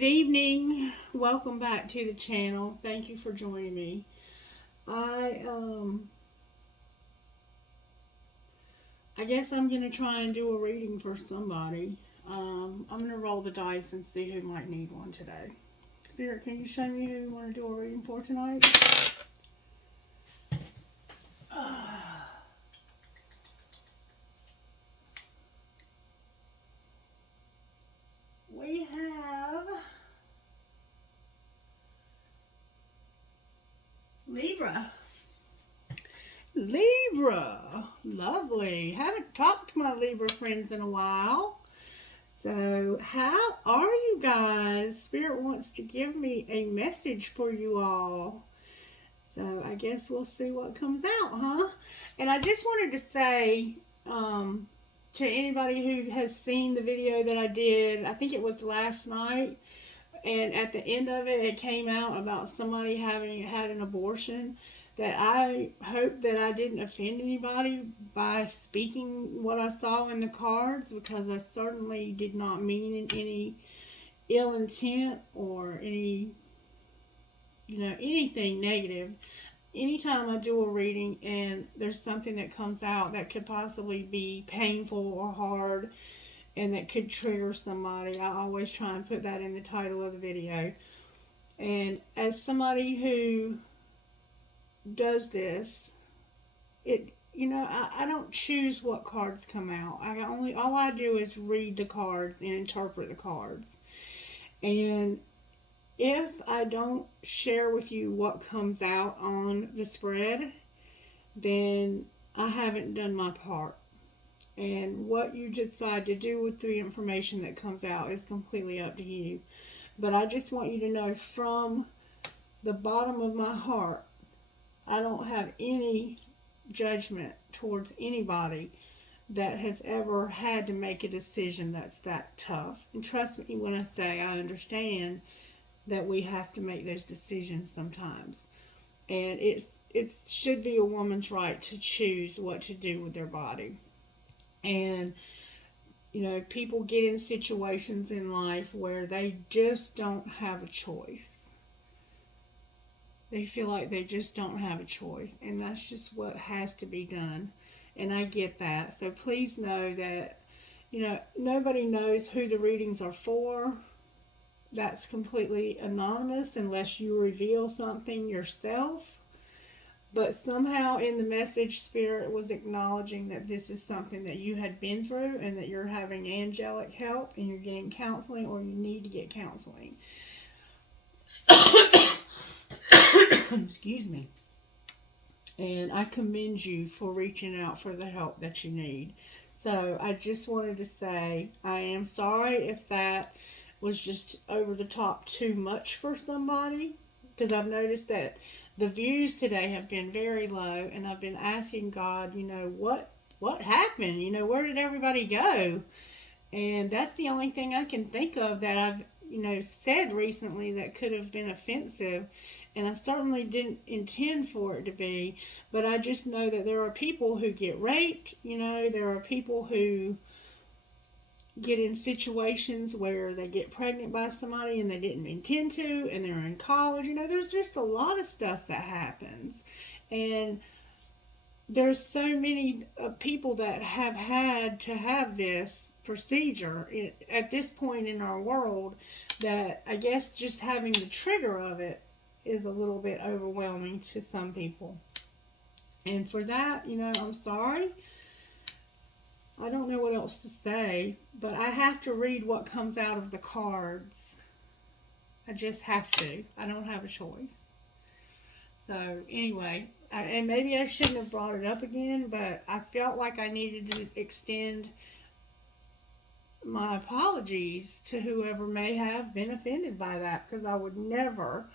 Good evening. Welcome back to the channel. Thank you for joining me. I guess I'm gonna try and do a reading for somebody. I'm gonna roll the dice and see who might need one today. Spirit, can you show me who you want to do a reading for tonight? We have Libra. Libra. Lovely. Haven't talked to my Libra friends in a while. So, how are you guys? Spirit wants to give me a message for you all. So, I guess we'll see what comes out, huh? And I just wanted to say to anybody who has seen the video that I did, I think it was last night, and at the end of it, it came out about somebody having had an abortion, that I hope that I didn't offend anybody by speaking what I saw in the cards, because I certainly did not mean any ill intent or anything negative. Anytime I do a reading and there's something that comes out that could possibly be painful or hard and that could trigger somebody, I always try and put that in the title of the video. And as somebody who does this, I don't choose what cards come out. All I do is read the cards and interpret the cards. And if I don't share with you what comes out on the spread, then I haven't done my part. And what you decide to do with the information that comes out is completely up to you. But I just want you to know from the bottom of my heart, I don't have any judgment towards anybody that has ever had to make a decision that's that tough. And trust me when I say I understand that we have to make those decisions sometimes. And it should be a woman's right to choose what to do with their body. And, people get in situations in life where they just don't have a choice. They feel like they just don't have a choice. And that's just what has to be done. And I get that. So please know that, nobody knows who the readings are for. That's completely anonymous unless you reveal something yourself. But somehow in the message, Spirit was acknowledging that this is something that you had been through and that you're having angelic help and you're getting counseling, or you need to get counseling. Excuse me. And I commend you for reaching out for the help that you need. So I just wanted to say I am sorry if that was just over the top too much for somebody, because I've noticed that the views today have been very low, and I've been asking God, what happened? Where did everybody go? And that's the only thing I can think of that I've, said recently that could have been offensive. And I certainly didn't intend for it to be, but I just know that there are people who get raped, there are people who get in situations where they get pregnant by somebody and they didn't intend to, and they're in college. There's just a lot of stuff that happens. And there's so many people that have had to have this procedure at this point in our world that I guess just having the trigger of it is a little bit overwhelming to some people. And for that, I'm sorry. I don't know what else to say, but I have to read what comes out of the cards. I just have to. I don't have a choice. So anyway, and maybe I shouldn't have brought it up again, but I felt like I needed to extend my apologies to whoever may have been offended by that, because I would never,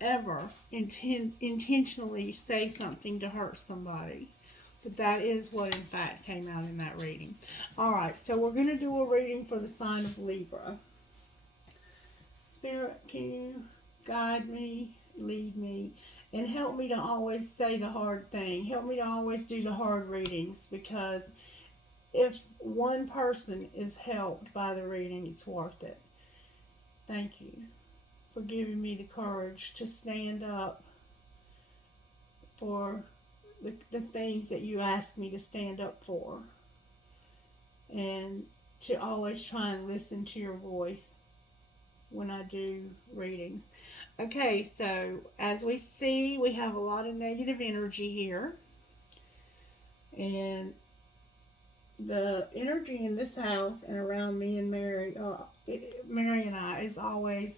ever intentionally say something to hurt somebody. But that is what, in fact, came out in that reading. All right, so we're going to do a reading for the sign of Libra. Spirit, can you guide me, lead me, and help me to always say the hard thing. Help me to always do the hard readings, because if one person is helped by the reading, it's worth it. Thank you for giving me the courage to stand up for the things that you ask me to stand up for, and to always try and listen to your voice when I do readings. Okay, so as we see, we have a lot of negative energy here, and the energy in this house and around me and Mary, Mary and I, is always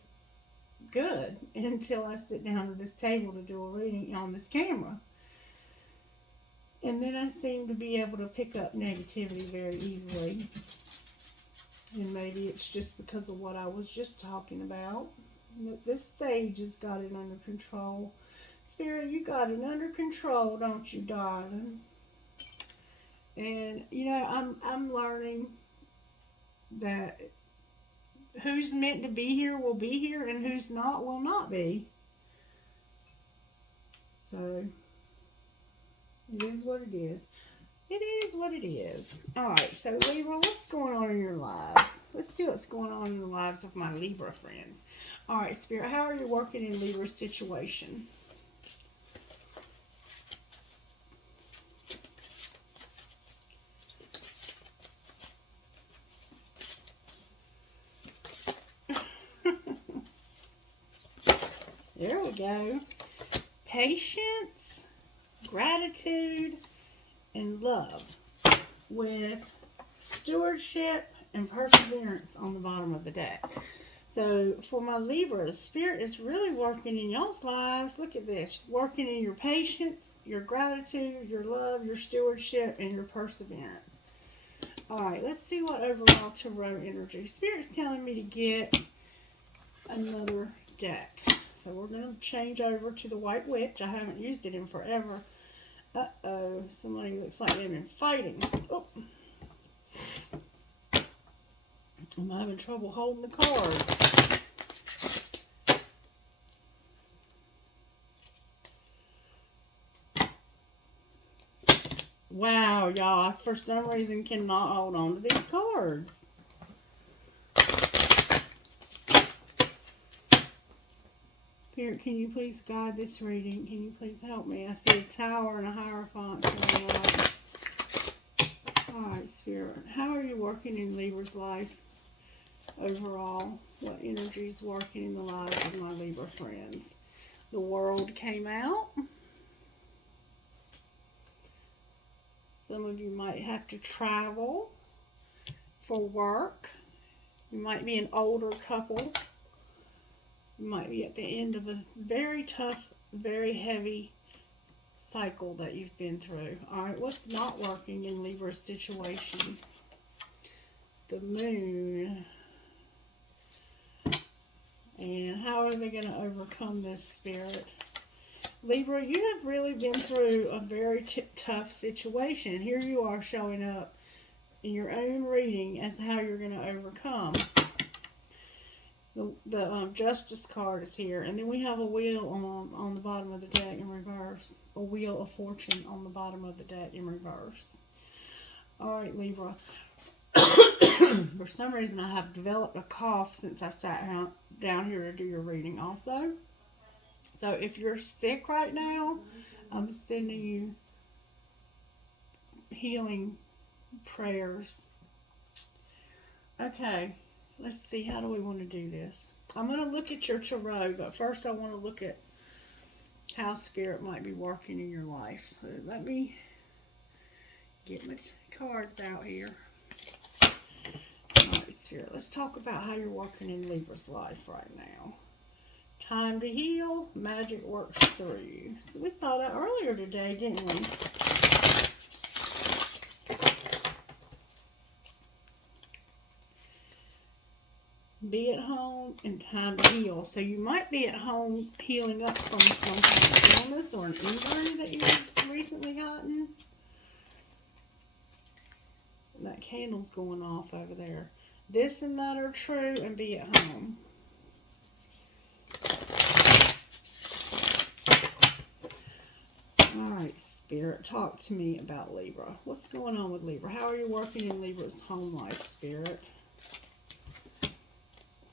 good until I sit down at this table to do a reading on this camera. And then I seem to be able to pick up negativity very easily. And maybe it's just because of what I was just talking about. This sage has got it under control. Spirit, you got it under control, don't you, darling? And, you know, I'm learning that who's meant to be here will be here, and who's not will not be. So, it is what it is. It is what it is. Alright, so Libra, what's going on in your lives? Let's see what's going on in the lives of my Libra friends. Alright, Spirit, how are you working in Libra's situation? There we go. Patience, gratitude, and love, with stewardship and perseverance on the bottom of the deck. So for my Libras, Spirit is really working in y'all's lives. Look at this. Working in your patience, your gratitude, your love, your stewardship, and your perseverance. Alright, let's see what overall tarot energy. Spirit's telling me to get another deck. So we're going to change over to the White Witch. I haven't used it in forever. Uh-oh, somebody looks like they've been fighting. Oh. I'm having trouble holding the card. Wow, y'all, I for some reason cannot hold on to these cards. Spirit, can you please guide this reading? Can you please help me? I see a tower and a hierophant going on. Alright, Spirit. How are you working in Libra's life overall? What energy is working in the lives of my Libra friends? The World came out. Some of you might have to travel for work. You might be an older couple. You might be at the end of a very tough, very heavy cycle that you've been through. Alright, what's not working in Libra's situation? The Moon. And how are they going to overcome this, Spirit? Libra, you have really been through a very tough situation. Here you are showing up in your own reading as how you're going to overcome. The Justice card is here. And then we have a wheel on the bottom of the deck in reverse. A wheel of fortune on the bottom of the deck in reverse. Alright, Libra. For some reason, I have developed a cough since I sat down here to do your reading also. So if you're sick right now, I'm sending you healing prayers. Okay. Let's see, how do we want to do this? I'm going to look at your tarot, but first I want to look at how Spirit might be working in your life. Let me get my cards out here. Alright, Spirit, let's talk about how you're working in Libra's life right now. Time to heal, magic works through you. So we saw that earlier today, didn't we? Be at home and time to heal. So you might be at home healing up from some kind of illness or an injury that you've recently gotten. And that candle's going off over there. This and that are true, and be at home. Alright, Spirit, talk to me about Libra. What's going on with Libra? How are you working in Libra's home life, Spirit?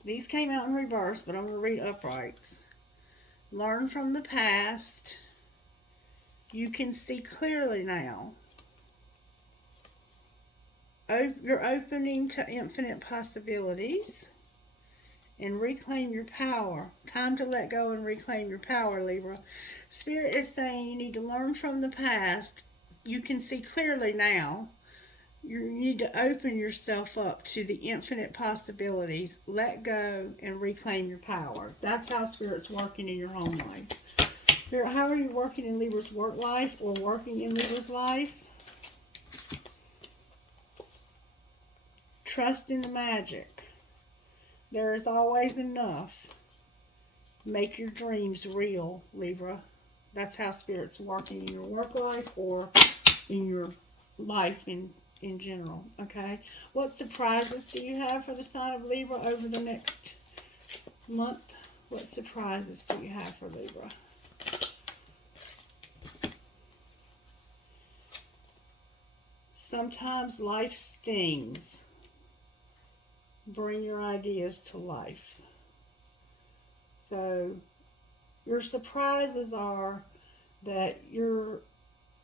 These came out in reverse, but I'm going to read uprights. Learn from the past. You can see clearly now. You're opening to infinite possibilities. And reclaim your power. Time to let go and reclaim your power, Libra. Spirit is saying you need to learn from the past. You can see clearly now. You need to open yourself up to the infinite possibilities. Let go and reclaim your power. That's how Spirit's working in your home life. Spirit, how are you working in Libra's work life or working in Libra's life? Trust in the magic. There is always enough. Make your dreams real, Libra. That's how Spirit's working in your work life or in your life in general, okay? What surprises do you have for the sign of Libra over the next month? What surprises do you have for Libra? Sometimes life stings. Bring your ideas to life. So your surprises are that you're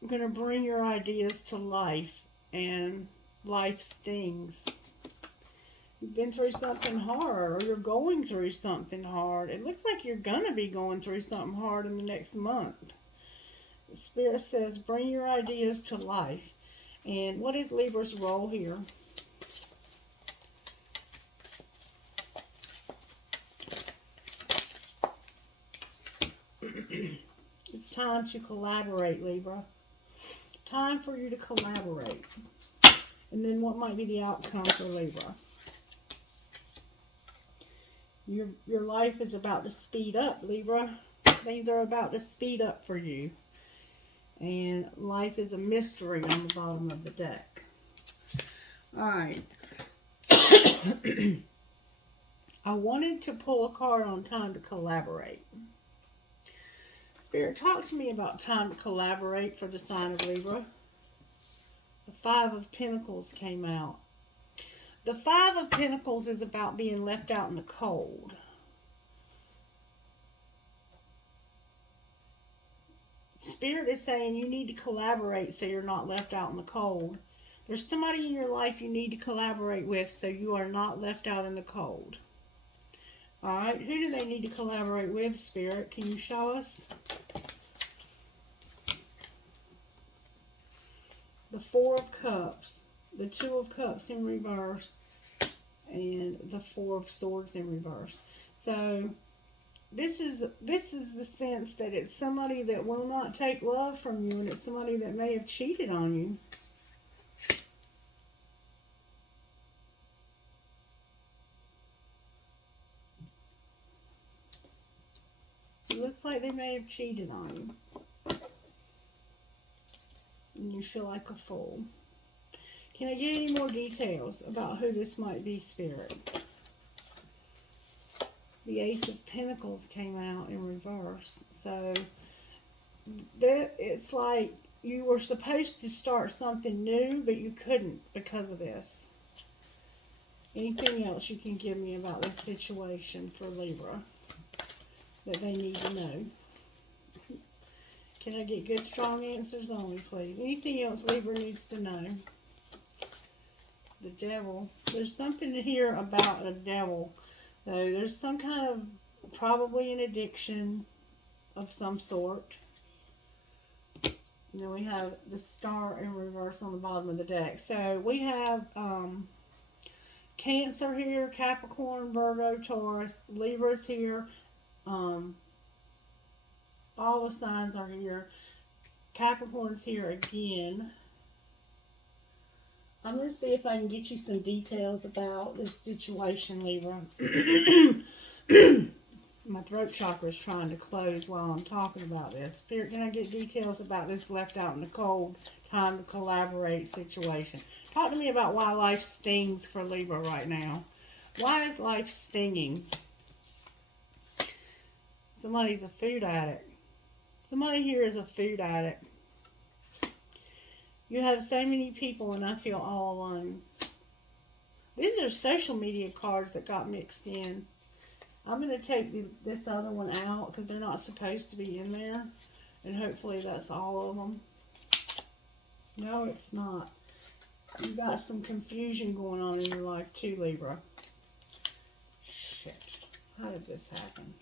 going to bring your ideas to life, and life stings. You've been through something hard, or you're going through something hard. It looks like you're going to be going through something hard in the next month. The Spirit says bring your ideas to life. And what is Libra's role here? It's time to collaborate, Libra. Time for you to collaborate. And then what might be the outcome for Libra? Your life is about to speed up, Libra. Things are about to speed up for you. And life is a mystery on the bottom of the deck. Alright. I wanted to pull a card on time to collaborate. Spirit, talk to me about time to collaborate for the sign of Libra. The Five of Pentacles came out. The Five of Pentacles is about being left out in the cold. Spirit is saying you need to collaborate so you're not left out in the cold. There's somebody in your life you need to collaborate with so you are not left out in the cold. Alright, who do they need to collaborate with, Spirit? Can you show us? The Four of Cups, the Two of Cups in reverse, and the Four of Swords in reverse. So, this is the sense that it's somebody that will not take love from you, and it's somebody that may have cheated on you. It looks like they may have cheated on you. And you feel like a fool. Can I get any more details about who this might be, Spirit? The Ace of Pentacles came out in reverse. So, it's like you were supposed to start something new, but you couldn't because of this. Anything else you can give me about this situation for Libra that they need to know? Can I get good, strong answers only, please? Anything else Libra needs to know? The Devil. There's something here about a devil. So there's some kind of, probably an addiction of some sort. And then we have the Star in reverse on the bottom of the deck. So we have Cancer here, Capricorn, Virgo, Taurus, Libra's here. All the signs are here. Capricorn's here again. I'm going to see if I can get you some details about this situation, Libra. My throat chakra is trying to close while I'm talking about this. Spirit, can I get details about this left out in the cold, time to collaborate situation? Talk to me about why life stings for Libra right now. Why is life stinging? Somebody's a food addict. Somebody here is a food addict. You have so many people and I feel all alone. These are social media cards that got mixed in. I'm going to take this other one out because they're not supposed to be in there. And hopefully that's all of them. No, it's not. You got some confusion going on in your life too, Libra. Shit. How did this happen?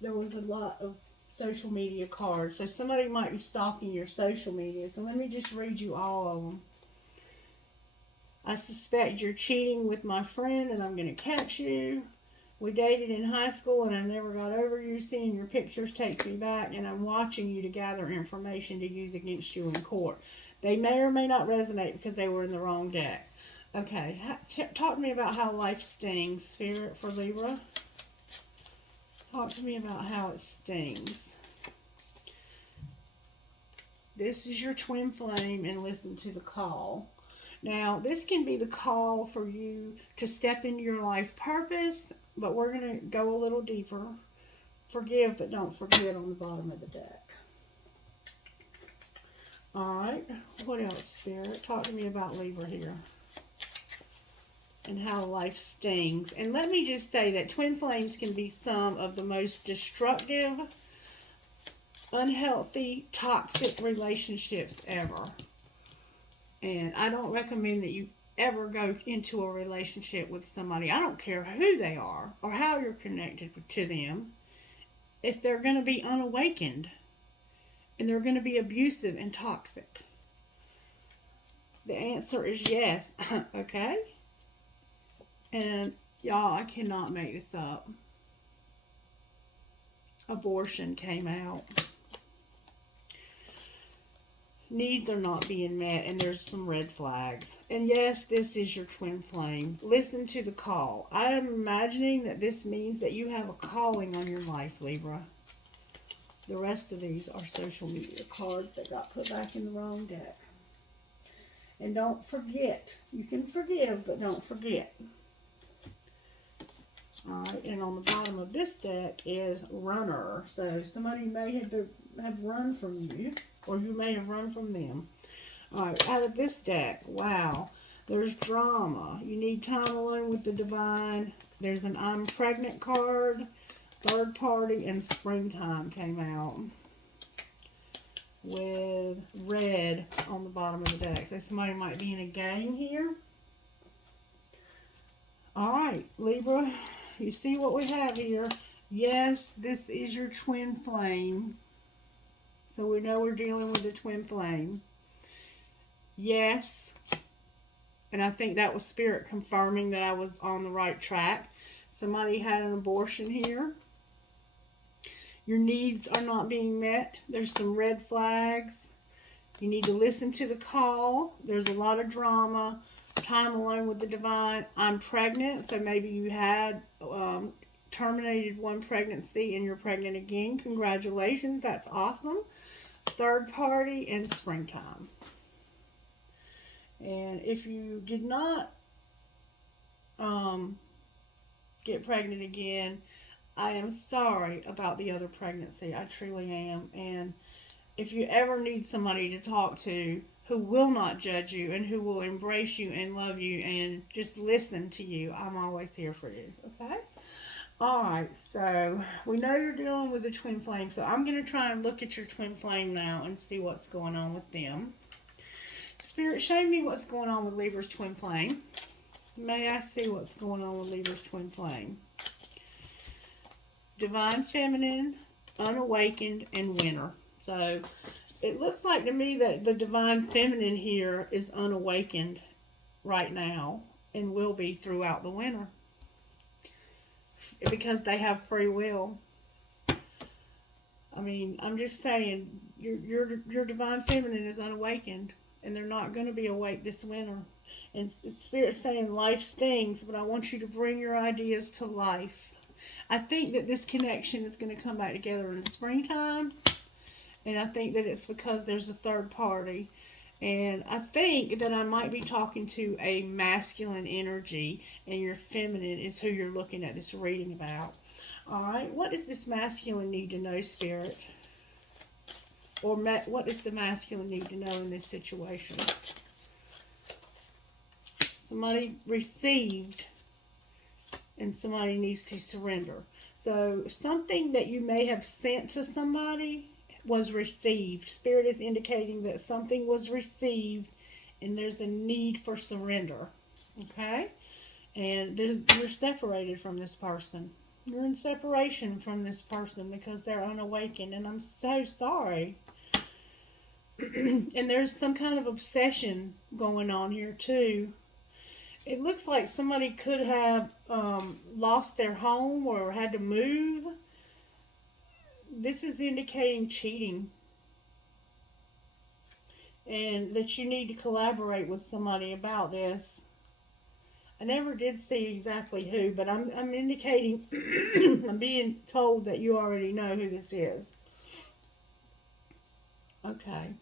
There was a lot of social media cards. So somebody might be stalking your social media. So let me just read you all of them. I suspect you're cheating with my friend and I'm going to catch you. We dated in high school and I never got over you. Seeing your pictures takes me back and I'm watching you to gather information to use against you in court. They may or may not resonate because they were in the wrong deck. Okay, talk to me about how life stings, Spirit, for Libra. Talk to me about how it stings. This is your twin flame and listen to the call. Now, this can be the call for you to step into your life purpose, but we're going to go a little deeper. Forgive, but don't forget on the bottom of the deck. All right, what else, Spirit? Talk to me about Libra here and how life stings. And let me just say that twin flames can be some of the most destructive, unhealthy, toxic relationships ever. And I don't recommend that you ever go into a relationship with somebody. I don't care who they are or how you're connected to them. If they're going to be unawakened and they're going to be abusive and toxic. The answer is yes. Okay? And y'all, I cannot make this up. Abortion came out. Needs are not being met and there's some red flags. And yes, this is your twin flame. Listen to the call. I am imagining that this means that you have a calling on your life, Libra. The rest of these are social media cards that got put back in the wrong deck. And don't forget, you can forgive, but don't forget. Alright, and on the bottom of this deck is runner. So somebody may have run from you, or you may have run from them. Alright, out of this deck, wow, there's drama. You need time alone with the divine. There's an I'm pregnant card, third party, and springtime came out with red on the bottom of the deck. So somebody might be in a game here. Alright, Libra. You see what we have here? Yes, this is your twin flame. So we know we're dealing with a twin flame. Yes. And I think that was Spirit confirming that I was on the right track. Somebody had an abortion here. Your needs are not being met. There's some red flags. You need to listen to the call. There's a lot of drama. Time alone with the divine. I'm pregnant, so maybe you had terminated one pregnancy and you're pregnant again. Congratulations, that's awesome. Third party and springtime. And if you did not get pregnant again, I am sorry about the other pregnancy. I truly am. And if you ever need somebody to talk to who will not judge you and who will embrace you and love you and just listen to you, I'm always here for you, okay? Alright, so we know you're dealing with a twin flame, so I'm going to try and look at your twin flame now and see what's going on with them. Spirit, show me what's going on with Libra's twin flame. May I see what's going on with Libra's twin flame? Divine Feminine, Unawakened, and Winter. So it looks like to me that the Divine Feminine here is unawakened right now and will be throughout the winter because they have free will. I mean, I'm just saying your Divine Feminine is unawakened and they're not going to be awake this winter. And Spirit's saying life stings, but I want you to bring your ideas to life. I think that this connection is going to come back together in the springtime. And I think that it's because there's a third party. And I think that I might be talking to a masculine energy. And your feminine is who you're looking at this reading about. Alright, what does this masculine need to know, Spirit? Or what does the masculine need to know in this situation? Somebody received and somebody needs to surrender. So something that you may have sent to somebody was received. Spirit is indicating that something was received and there's a need for surrender. Okay? And you're separated from this person. You're in separation from this person because they're unawakened. And I'm so sorry. And there's some kind of obsession going on here too. It looks like somebody could have lost their home or had to move. This is indicating cheating. And that you need to collaborate with somebody about this. I never did see exactly who, but I'm indicating, I'm being told that you already know who this is. Okay.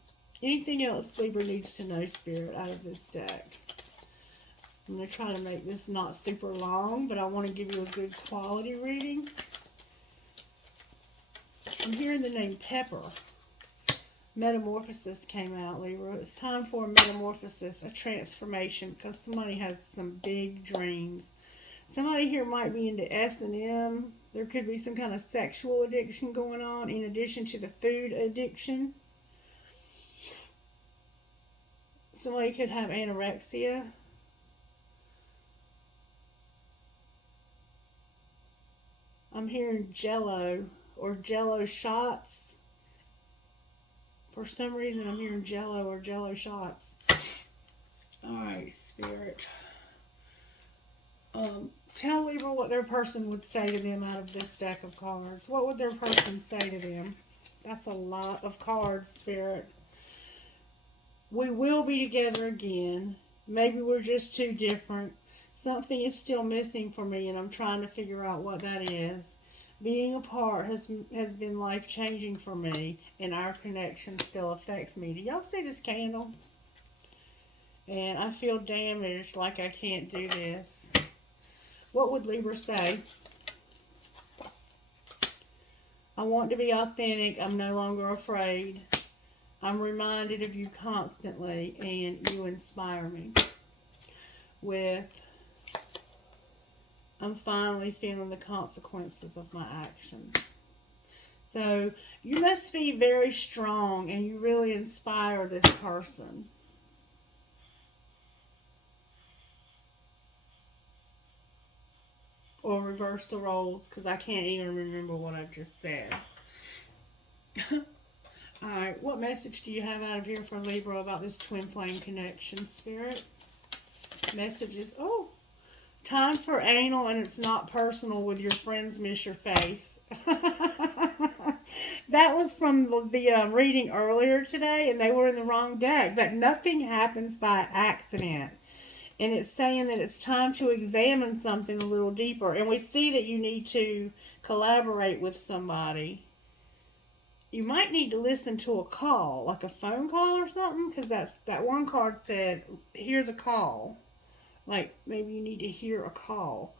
Anything else Libra needs to know, Spirit, out of this deck? I'm going to try to make this not super long, but I want to give you a good quality reading. I'm hearing the name Pepper. Metamorphosis came out, Libra. It's time for a metamorphosis, a transformation, because somebody has some big dreams. Somebody here might be into S&M. There could be some kind of sexual addiction going on in addition to the food addiction. Somebody could have anorexia. I'm hearing Jello or Jello shots. For some reason, I'm hearing Jello or Jello shots. Alright, Spirit. Tell Libra what their person would say to them out of this deck of cards. What would their person say to them? That's a lot of cards, Spirit. We will be together again. Maybe we're just too different. Something is still missing for me, and I'm trying to figure out what that is. Being apart has been life-changing for me, and our connection still affects me. Do y'all see this candle? And I feel damaged, like I can't do this. What would Libra say? I want to be authentic. I'm no longer afraid. I'm reminded of you constantly, and you inspire me. With, I'm finally feeling the consequences of my actions. So, you must be very strong, and you really inspire this person. Or reverse the roles, because I can't even remember what I just said. Alright, what message do you have out of here for Libra about this twin flame connection, Spirit? Messages. Oh, time for anal and it's not personal with your friends miss your face. That was from the reading earlier today, and they were in the wrong deck. But nothing happens by accident. And it's saying that it's time to examine something a little deeper. And we see that you need to collaborate with somebody. You might need to listen to a call, like a phone call or something, because that one card said, hear the call. Like, maybe you need to hear a call.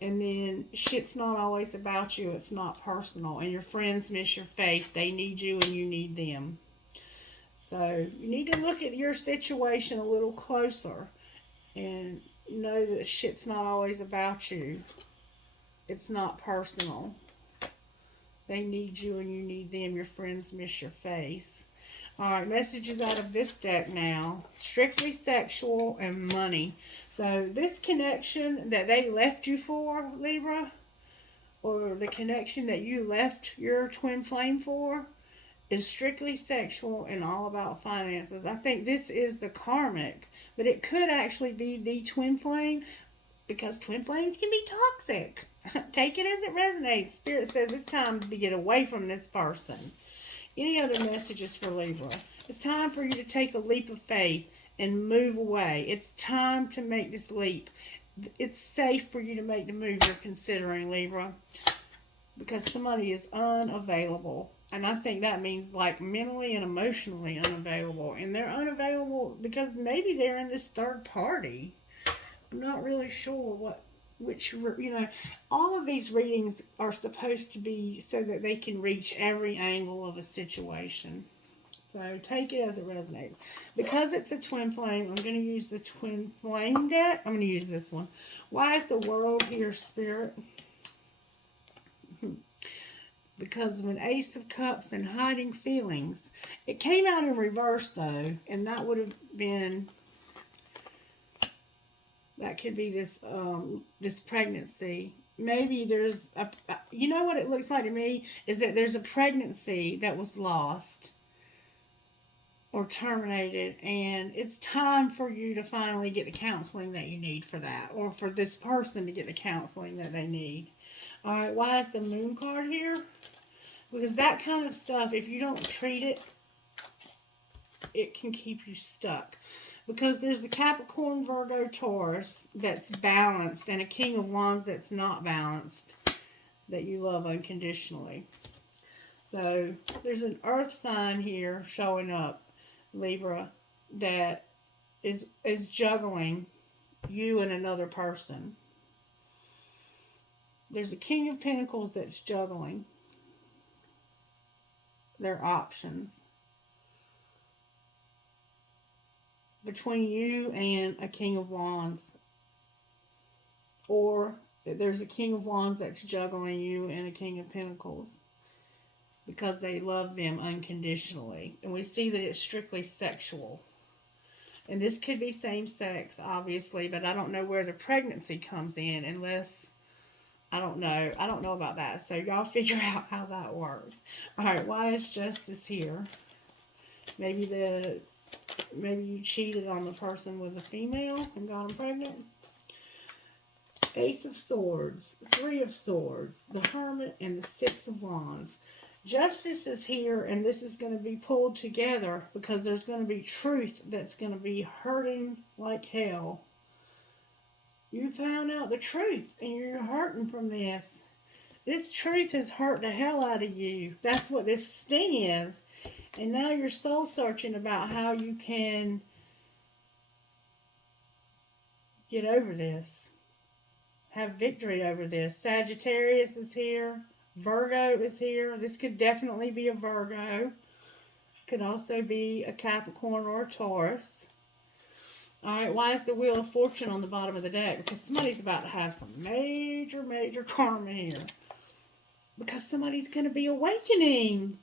And then, shit's not always about you. It's not personal. And your friends miss your face. They need you and you need them. So, you need to look at your situation a little closer. And know that shit's not always about you. It's not personal. They need you and you need them. Your friends miss your face. Alright, messages out of this deck now. Strictly sexual and money. So this connection that they left you for, Libra, or the connection that you left your twin flame for, is strictly sexual and all about finances. I think this is the karmic, but it could actually be the twin flame, because twin flames can be toxic. Take it as it resonates. Spirit says it's time to get away from this person. Any other messages for Libra? It's time for you to take a leap of faith and move away. It's time to make this leap. It's safe for you to make the move you're considering, Libra, because somebody is unavailable. And I think that means like mentally and emotionally unavailable. And they're unavailable because maybe they're in this third party. I'm not really sure all of these readings are supposed to be so that they can reach every angle of a situation. So take it as it resonates. Because it's a twin flame, I'm going to use the twin flame deck. I'm going to use this one. Why is the world here, Spirit? Because of an Ace of Cups and hiding feelings. It came out in reverse, though, and that would have been, that could be this this pregnancy. Maybe there's a, you know what it looks like to me is that there's a pregnancy that was lost or terminated, and it's time for you to finally get the counseling that you need for that, or for this person to get the counseling that they need. All right, why is the Moon card here? Because that kind of stuff, if you don't treat it, it can keep you stuck. Because there's the Capricorn, Virgo, Taurus that's balanced, and a King of Wands that's not balanced, that you love unconditionally. So there's an Earth sign here showing up, Libra, that is juggling you and another person. There's a King of Pentacles that's juggling their options between you and a King of Wands. Or there's a King of Wands that's juggling you and a King of Pentacles because they love them unconditionally. And we see that it's strictly sexual. And this could be same sex, obviously, but I don't know where the pregnancy comes in unless, I don't know. I don't know about that. So y'all figure out how that works. All right, why is Justice here? Maybe you cheated on the person with a female and got them pregnant. Ace of Swords, Three of Swords, the Hermit, and the Six of Wands. Justice is here, and this is going to be pulled together because there's going to be truth that's going to be hurting like hell. You found out the truth, and you're hurting from this. This truth has hurt the hell out of you. That's what this sting is. And now you're soul searching about how you can get over this. Have victory over this. Sagittarius is here. Virgo is here. This could definitely be a Virgo. Could also be a Capricorn or a Taurus. Alright, why is the Wheel of Fortune on the bottom of the deck? Because somebody's about to have some major, major karma here. Because somebody's going to be awakening.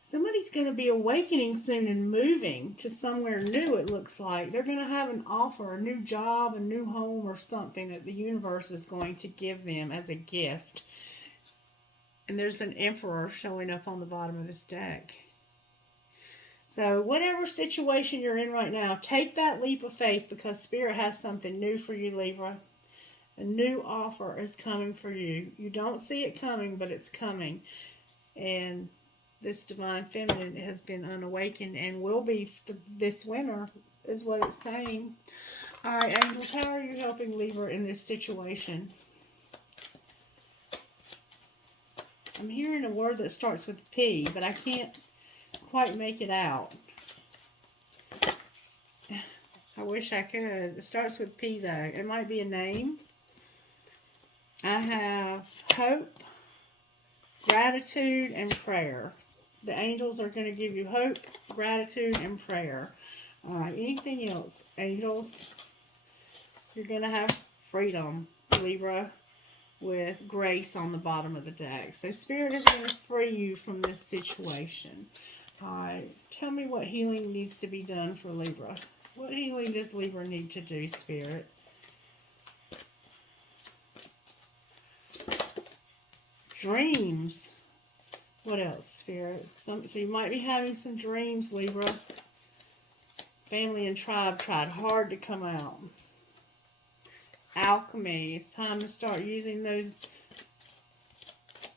Somebody's going to be awakening soon and moving to somewhere new, it looks like. They're going to have an offer, a new job, a new home, or something that the universe is going to give them as a gift. And there's an Emperor showing up on the bottom of this deck. So whatever situation you're in right now, take that leap of faith because Spirit has something new for you, Libra. A new offer is coming for you. You don't see it coming, but it's coming. And this Divine Feminine has been unawakened and will be this winter, is what it's saying. All right, angels, how are you helping Libra in this situation? I'm hearing a word that starts with P, but I can't quite make it out. I wish I could. It starts with P, though. It might be a name. I have hope, gratitude, and prayer. The angels are going to give you hope, gratitude, and prayer. All right, anything else? Angels, you're going to have freedom, Libra, with grace on the bottom of the deck. So Spirit is going to free you from this situation. All right, tell me what healing needs to be done for Libra. What healing does Libra need to do, Spirit? Dreams. What else, Spirit? So you might be having some dreams, Libra. Family and tribe tried hard to come out. Alchemy. It's time to start using those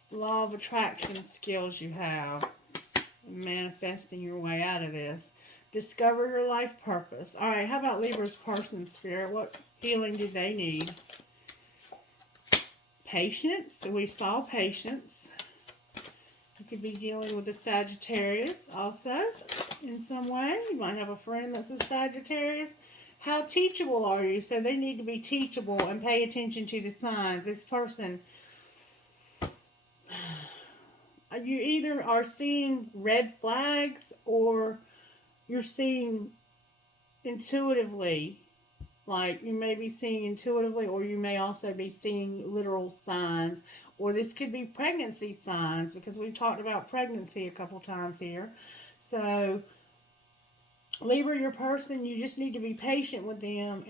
law of attraction skills you have. Manifesting your way out of this. Discover your life purpose. All right, how about Libra's person, Spirit? What healing do they need? Patience. So we saw patience. You could be dealing with a Sagittarius also in some way. You might have a friend that's a Sagittarius. How teachable are you? So they need to be teachable and pay attention to the signs. This person, you either are seeing red flags or you're seeing intuitively. Like, you may be seeing intuitively, or you may also be seeing literal signs, or this could be pregnancy signs, because we've talked about pregnancy a couple times here. So, Libra, your person, you just need to be patient with them,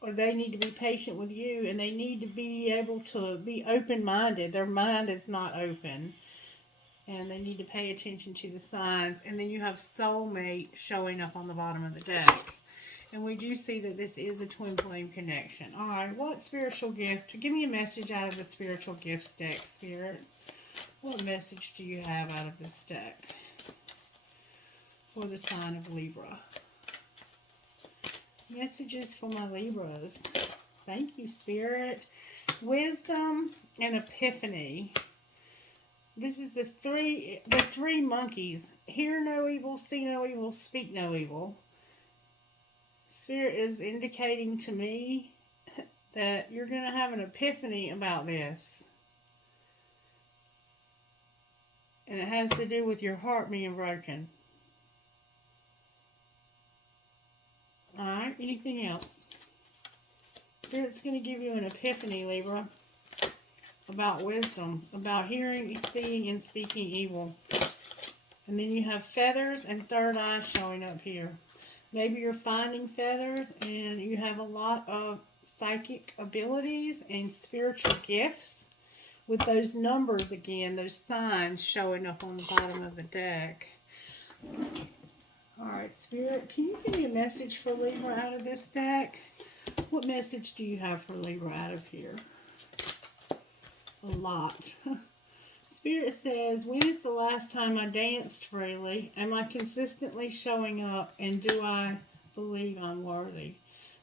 or they need to be patient with you, and they need to be able to be open-minded. Their mind is not open, and they need to pay attention to the signs. And then you have soulmate showing up on the bottom of the deck. And we do see that this is a twin flame connection. All right, what spiritual gifts? Give me a message out of the spiritual gifts deck, Spirit. What message do you have out of this deck for the sign of Libra? Messages for my Libras. Thank you, Spirit. Wisdom and epiphany. This is the three monkeys. Hear no evil, see no evil, speak no evil. Spirit is indicating to me that you're going to have an epiphany about this. And it has to do with your heart being broken. Alright, anything else? Spirit's going to give you an epiphany, Libra, about wisdom, about hearing, seeing, and speaking evil. And then you have feathers and third eye showing up here. Maybe you're finding feathers and you have a lot of psychic abilities and spiritual gifts with those numbers again, those signs showing up on the bottom of the deck. Alright, Spirit, can you give me a message for Libra out of this deck? What message do you have for Libra out of here? A lot. Spirit says, when is the last time I danced freely? Am I consistently showing up? And do I believe I'm worthy?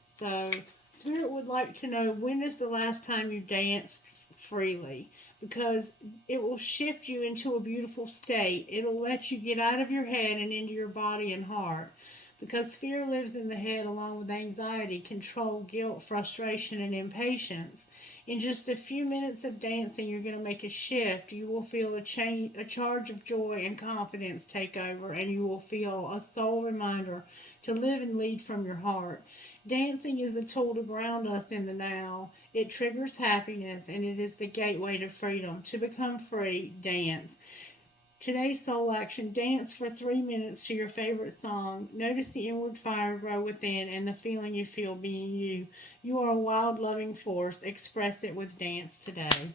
So, Spirit would like to know, when is the last time you danced freely? Because it will shift you into a beautiful state. It'll let you get out of your head and into your body and heart. Because fear lives in the head along with anxiety, control, guilt, frustration, and impatience. In just a few minutes of dancing, you're going to make a shift. You will feel a charge of joy and confidence take over, and you will feel a soul reminder to live and lead from your heart. Dancing is a tool to ground us in the now. It triggers happiness, and it is the gateway to freedom. To become free, dance. Today's soul action, dance for 3 minutes to your favorite song. Notice the inward fire grow within and the feeling you feel being you. You are a wild, loving force. Express it with dance today.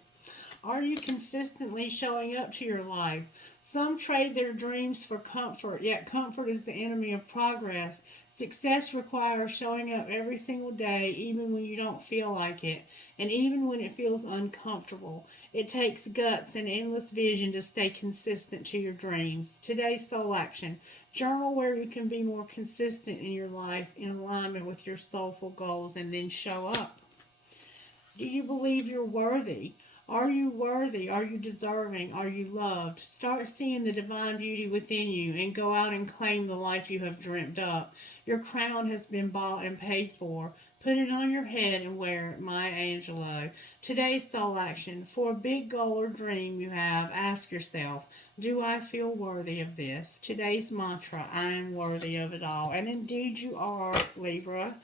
Are you consistently showing up to your life? Some trade their dreams for comfort, yet comfort is the enemy of progress. Success requires showing up every single day, even when you don't feel like it, and even when it feels uncomfortable. It takes guts and endless vision to stay consistent to your dreams. Today's soul action. Journal where you can be more consistent in your life in alignment with your soulful goals, and then show up. Do you believe you're worthy? Are you worthy? Are you deserving? Are you loved? Start seeing the divine beauty within you and go out and claim the life you have dreamt up. Your crown has been bought and paid for. Put it on your head and wear it, Maya Angelou. Today's soul action. For a big goal or dream you have, ask yourself, do I feel worthy of this? Today's mantra, I am worthy of it all. And indeed you are, Libra.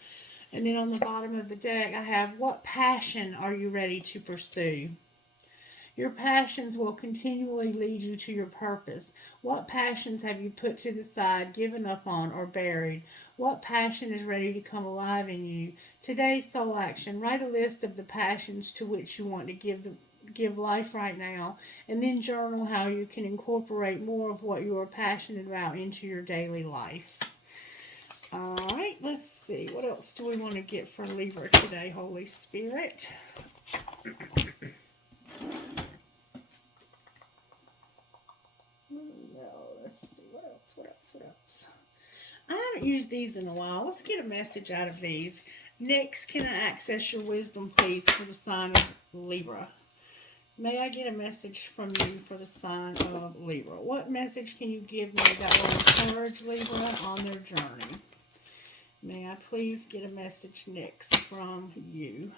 And then on the bottom of the deck, I have, what passion are you ready to pursue? Your passions will continually lead you to your purpose. What passions have you put to the side, given up on, or buried? What passion is ready to come alive in you? Today's soul action. Write a list of the passions to which you want to give life right now, and then journal how you can incorporate more of what you are passionate about into your daily life. All right, let's see. What else do we want to get for Libra today, Holy Spirit? No, let's see. What else? I haven't used these in a while. Let's get a message out of these. Next, can I access your wisdom, please, for the sign of Libra? May I get a message from you for the sign of Libra? What message can you give me that will encourage Libra on their journey? May I please get a message next from you?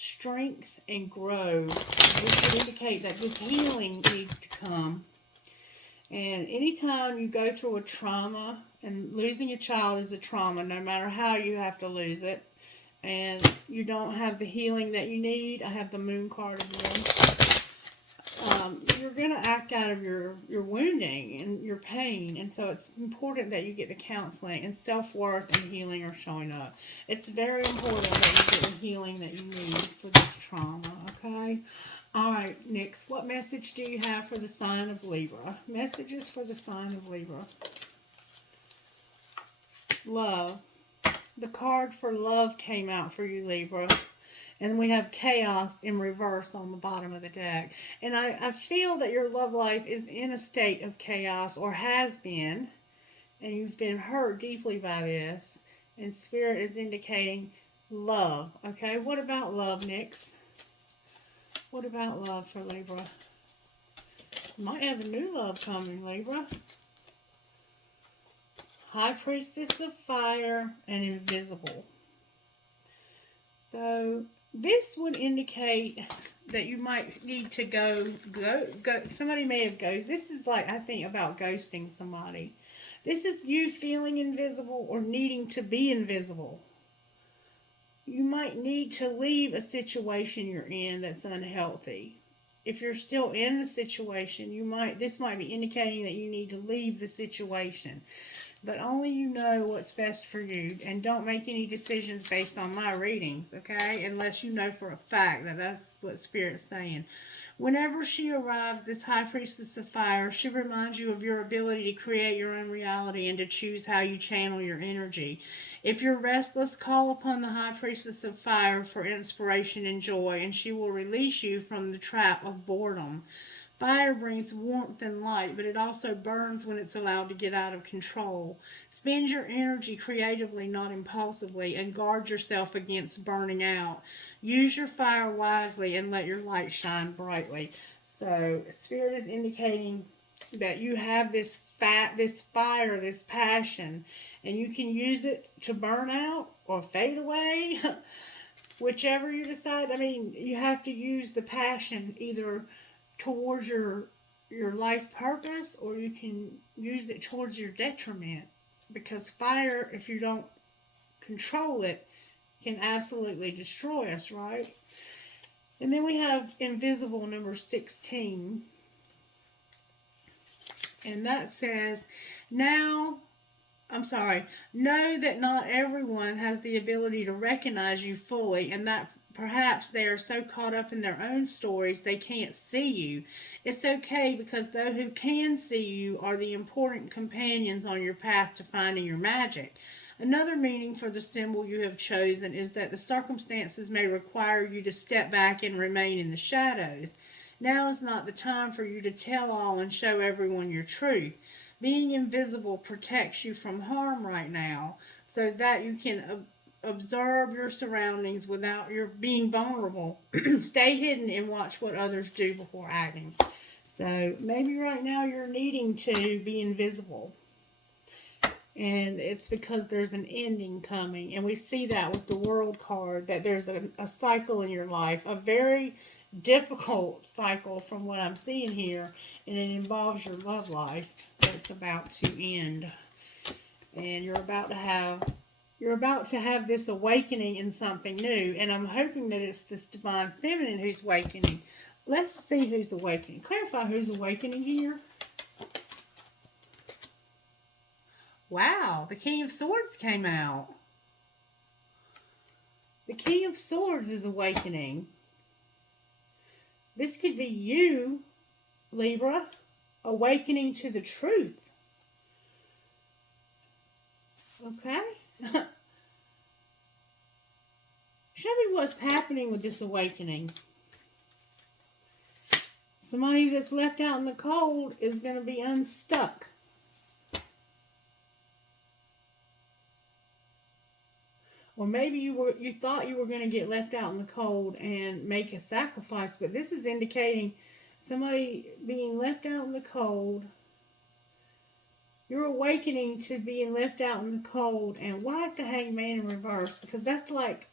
strength and grow. This would indicate that this healing needs to come. And anytime you go through a trauma, and losing a child is a trauma, no matter how you have to lose it, and you don't have the healing that you need, I have the moon card again. You're going to act out of your wounding and your pain. And so it's important that you get the counseling, and self-worth and healing are showing up. It's very important that you get the healing that you need for this trauma, okay? All right, next, what message do you have for the sign of Libra? Messages for the sign of Libra. Love. The card for love came out for you, Libra. And we have chaos in reverse on the bottom of the deck. And I feel that your love life is in a state of chaos, or has been. And you've been hurt deeply by this. And Spirit is indicating love. Okay, what about love, Nyx? What about love for Libra? You might have a new love coming, Libra. High Priestess of Fire and Invisible. So this would indicate that you might need to go. Somebody may have ghosted. This is like, I think, about ghosting somebody. This is you feeling invisible or needing to be invisible. You might need to leave a situation you're in that's unhealthy. If you're still in the situation, this might be indicating that you need to leave the situation. But only you know what's best for you. And don't make any decisions based on my readings, okay? Unless you know for a fact that that's what Spirit's saying. Whenever she arrives, this High Priestess of Fire, she reminds you of your ability to create your own reality and to choose how you channel your energy. If you're restless, call upon the High Priestess of Fire for inspiration and joy, and she will release you from the trap of boredom. Fire brings warmth and light, but it also burns when it's allowed to get out of control. Spend your energy creatively, not impulsively, and guard yourself against burning out. Use your fire wisely and let your light shine brightly. So, Spirit is indicating that you have this fire, this passion, and you can use it to burn out or fade away. Whichever you decide. I mean, you have to use the passion either towards your life purpose, or you can use it towards your detriment, because fire, if you don't control it, can absolutely destroy us, right? And then we have Invisible, number 16, and that says, know that not everyone has the ability to recognize you fully, and that perhaps they are so caught up in their own stories they can't see you. It's okay, because those who can see you are the important companions on your path to finding your magic. Another meaning for the symbol you have chosen is that the circumstances may require you to step back and remain in the shadows. Now is not the time for you to tell all and show everyone your truth. Being invisible protects you from harm right now, so that you can observe your surroundings without your being vulnerable. Stay hidden and watch what others do before acting. So maybe right now you're needing to be invisible. And it's because there's an ending coming. And we see that with the World card, that there's a cycle in your life, a very difficult cycle from what I'm seeing here. And it involves your love life that's about to end. And you're about to have this awakening in something new. And I'm hoping that it's this divine feminine who's awakening. Let's see who's awakening. Clarify who's awakening here. Wow, the King of Swords came out. The King of Swords is awakening. This could be you, Libra, awakening to the truth. Okay? Show me what's happening with this awakening. Somebody that's left out in the cold is going to be unstuck. Or maybe you thought you were going to get left out in the cold and make a sacrifice, but this is indicating somebody being left out in the cold. You're awakening to being left out in the cold. And why is the Hanged Man in reverse? Because that's like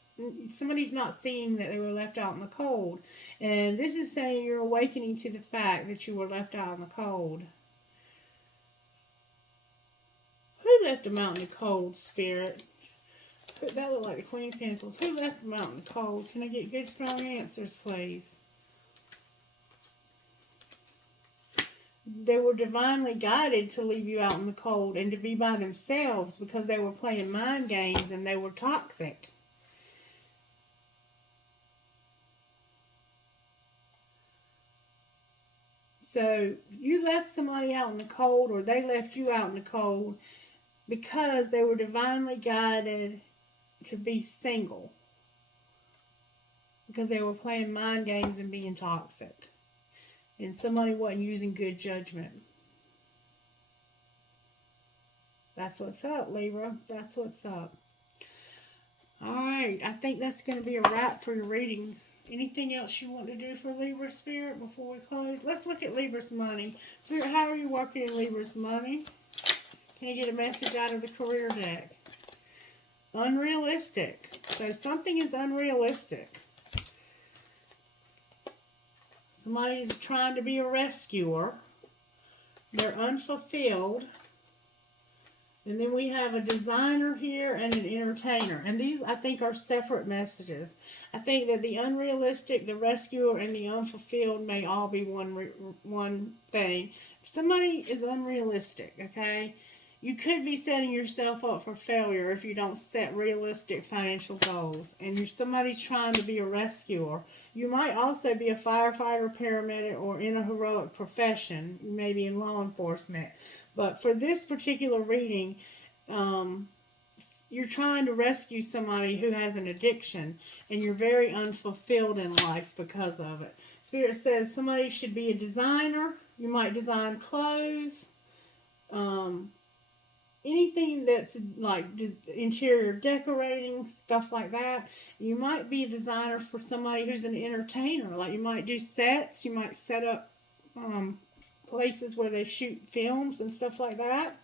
somebody's not seeing that they were left out in the cold. And this is saying you're awakening to the fact that you were left out in the cold. Who left them out in the cold, Spirit? That looked like the Queen of Pentacles. Who left them out in the cold? Can I get good, strong answers, please? They were divinely guided to leave you out in the cold and to be by themselves because they were playing mind games and they were toxic. So you left somebody out in the cold, or they left you out in the cold because they were divinely guided to be single. Because they were playing mind games and being toxic. And somebody wasn't using good judgment. That's what's up, Libra. That's what's up. Alright, I think that's going to be a wrap for your readings. Anything else you want to do for Libra, Spirit, before we close? Let's look at Libra's money. Spirit, how are you working in Libra's money? Can you get a message out of the career deck? Unrealistic. So something is unrealistic. Somebody is trying to be a rescuer. They're unfulfilled. And then we have a designer here and an entertainer. And these, I think, are separate messages. I think that the unrealistic, the rescuer, and the unfulfilled may all be one thing. Somebody is unrealistic, okay? You could be setting yourself up for failure if you don't set realistic financial goals. And somebody's trying to be a rescuer. You might also be a firefighter, paramedic, or in a heroic profession. You may be in law enforcement. But for this particular reading, you're trying to rescue somebody who has an addiction. And you're very unfulfilled in life because of it. Spirit says somebody should be a designer. You might design clothes. Anything that's like interior decorating, stuff like that. You might be a designer for somebody who's an entertainer. Like you might do sets, you might set up places where they shoot films and stuff like that.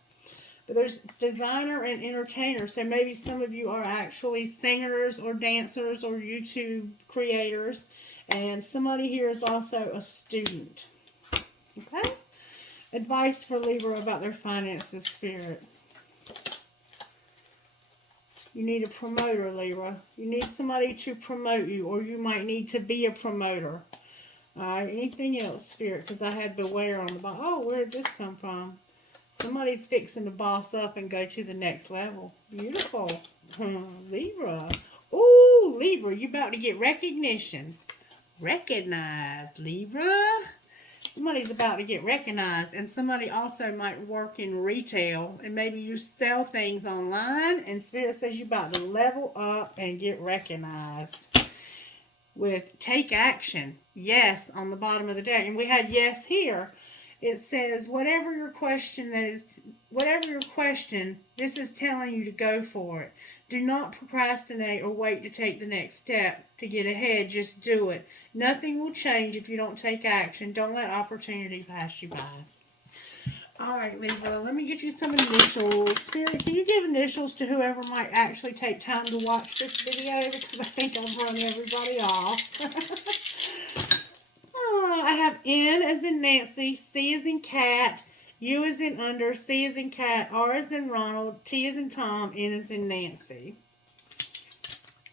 But there's designer and entertainer. So maybe some of you are actually singers or dancers or YouTube creators. And somebody here is also a student. Okay? Advice for Libra about their finances, Spirit. You need a promoter, Libra. You need somebody to promote you, or you might need to be a promoter. Alright, anything else, Spirit? Because I had beware on the bottom. Oh, where did this come from? Somebody's fixing to boss up and go to the next level. Beautiful. Libra. Ooh, Libra, you about to get recognition. Recognized, Libra. Somebody's about to get recognized, and somebody also might work in retail, and maybe you sell things online, and Spirit says you're about to level up and get recognized with take action. Yes, on the bottom of the deck, and we had yes here. It says whatever your question, this is telling you to go for it. Do not procrastinate or wait to take the next step to get ahead. Just do it. Nothing will change if you don't take action. Don't let opportunity pass you by. All right, Libra, let me get you some initials. Spirit, can you give initials to whoever might actually take time to watch this video? Because I think I've run everybody off. I have N as in Nancy, C as in cat, U as in under, C as in cat, R as in Ronald, T as in Tom, N as in Nancy.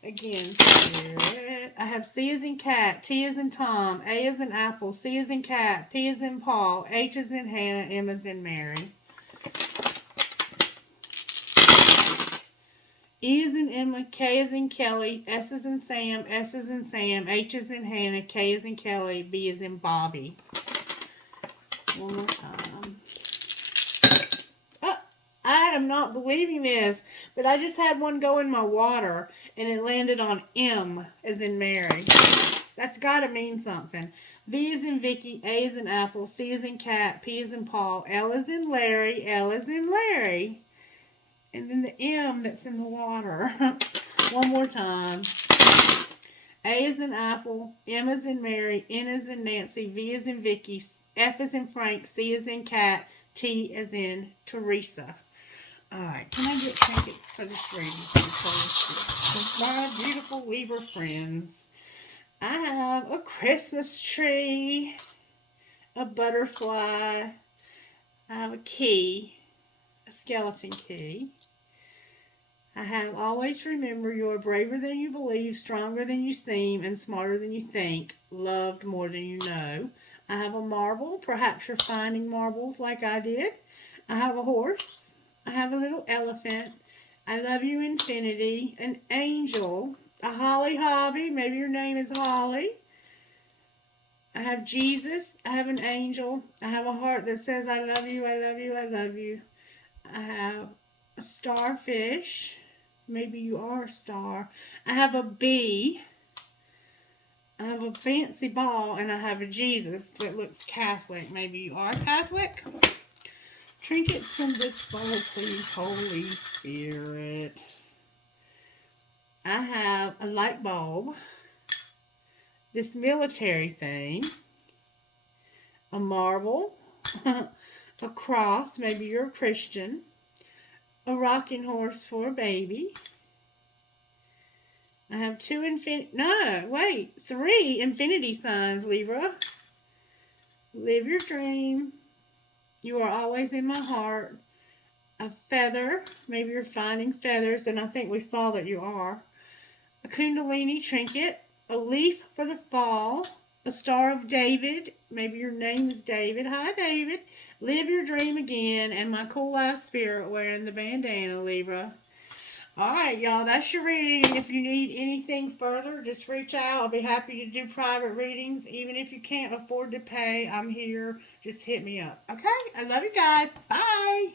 Again, Spirit. I have C as in cat, T as in Tom, A as in apple, C as in cat, P as in Paul, H as in Hannah, M as in Mary. E as in Emma, K as in Kelly, S as in Sam, S as in Sam, H as in Hannah, K as in Kelly, B as in Bobby. One more time. Oh, I am not believing this, but I just had one go in my water, and it landed on M as in Mary. That's got to mean something. V as in Vicky, A as in Apple, C as in Cat, P as in Paul, L as in Larry, L as in Larry. And then the M that's in the water. One more time. A is in Apple, M is in Mary, N is in Nancy, V is in Vicky, F is in Frank, C is in Cat, T is in Teresa. Alright, can I get trinkets for this reading? For my beautiful Libra friends. I have a Christmas tree, a butterfly, I have a key, a skeleton key. I have always remember you are braver than you believe, stronger than you seem, and smarter than you think, loved more than you know. I have a marble, perhaps you're finding marbles like I did. I have a horse. I have a little elephant. I love you infinity. An angel. A holly hobby. Maybe your name is Holly. I have Jesus. I have an angel. I have a heart that says I love you, I love you, I love you. I have a starfish. Maybe you are a star. I have a bee. I have a fancy ball. And I have a Jesus that looks Catholic. Maybe you are Catholic. Trinkets from this bowl, please, Holy Spirit. I have a light bulb. This military thing. A marble. A cross. Maybe you're a Christian. A rocking horse for a baby. I have three infinity signs, Libra. Live your dream. You are always in my heart. A feather. Maybe you're finding feathers, and I think we saw that you are. A kundalini trinket. A leaf for the fall. A star of David. Maybe your name is David. Hi, David. Live your dream again. And my cool ass spirit wearing the bandana, Libra. Alright, y'all. That's your reading. If you need anything further, just reach out. I'll be happy to do private readings. Even if you can't afford to pay, I'm here. Just hit me up. Okay? I love you guys. Bye.